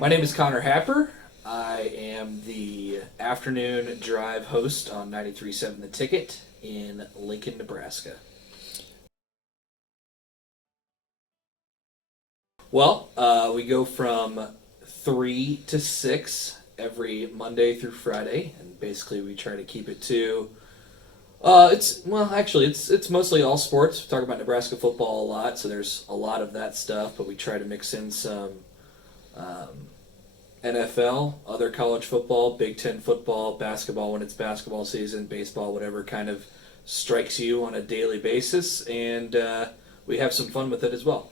My name is Connor Happer. I am the afternoon drive host on 93.7 The Ticket in Lincoln, Nebraska. Well, we go from 3 to 6 every Monday through Friday, and basically we try to keep it to it's mostly all sports. We talk about Nebraska football a lot, so there's a lot of that stuff. But we try to mix in some NFL, other college football, Big Ten football, basketball when it's basketball season, baseball, whatever kind of strikes you on a daily basis, and we have some fun with it as well.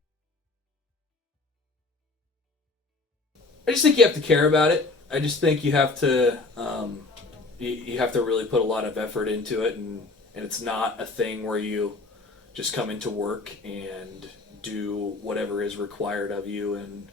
I just think you have to care about it. I just think you have to you have to really put a lot of effort into it, and it's not a thing where you just come into work and do whatever is required of you and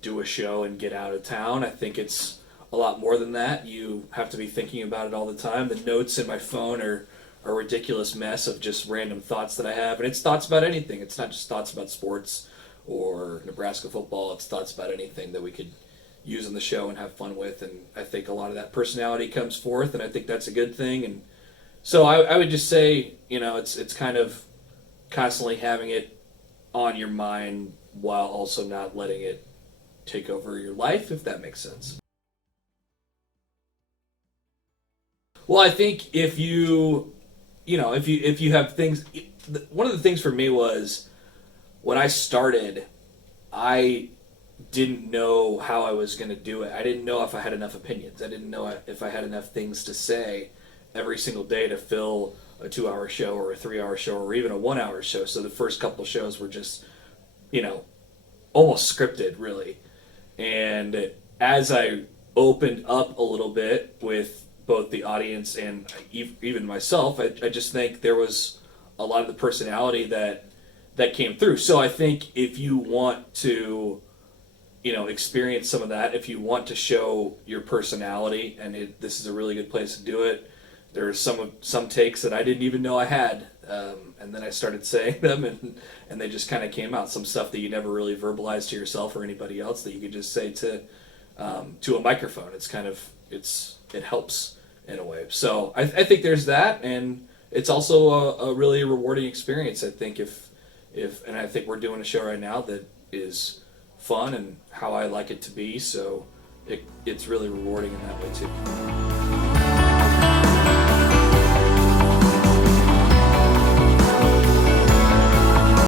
do a show and get out of town. I think it's a lot more than that. You have to be thinking about it all the time. The notes in my phone are a ridiculous mess of just random thoughts that I have, and it's thoughts about anything. It's not just thoughts about sports or Nebraska football. It's thoughts about anything that we could use in the show and have fun with, and I think a lot of that personality comes forth, and I think that's a good thing. And so I would just say, it's kind of constantly having it on your mind while also not letting it take over your life, if that makes sense. Well, I think if you have things, one of the things for me was when I started, I didn't know how I was going to do it. I didn't know if I had enough opinions. I didn't know if I had enough things to say every single day to fill a 2-hour show or a 3-hour show or even a 1-hour show. So the first couple of shows were just, almost scripted, really. And as I opened up a little bit with both the audience and even myself, I just think there was a lot of the personality that came through. So I think if you want to experience some of that, if you want to show your personality, and this is a really good place to do it. There are some takes that I didn't even know I had, and then I started saying them, and they just kind of came out. Some stuff that you never really verbalized to yourself or anybody else that you could just say to a microphone. It helps in a way. So I think there's that, and it's also a really rewarding experience. I think and I think we're doing a show right now that is fun and how I like it to be, so it's really rewarding in that way too.